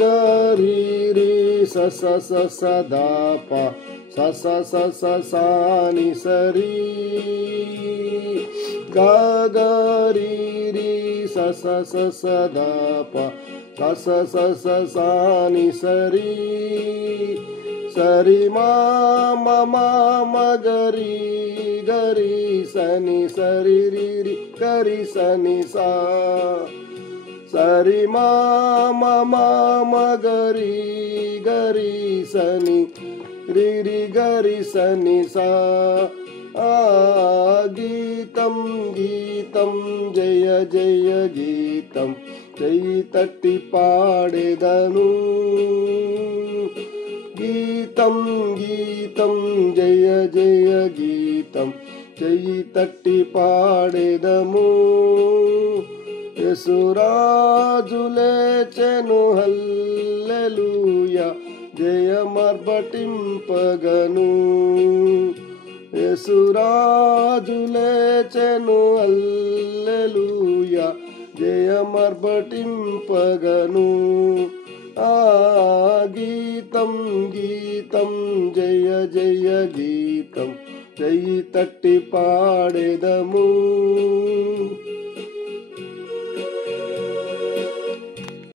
గరి రి స స స స ద ప స స స స స ని సరి గరి రి స స స స ద ప స స స స స ని సరి సరి మా మ గరి గరి సని సరి రి రి గరి సని సా సరి మా గరి గరి సని రి రి గరి సని సా గీతం గీతం జయ జయ గీతం చెయ్యి తట్టి పాడెదను గీతం గీతం జయ జయ గీతం చెయ్యి తట్టి పాడెదము యేసురాజు లేచెను హల్లెలూయా జయమర్భటింపగను యేసురాజు లేచెను హల్లెలూయా జయమర్భటింపగను గీతం గీతం జయ జయ గీతం చెయ్యి తట్టి పాడెదము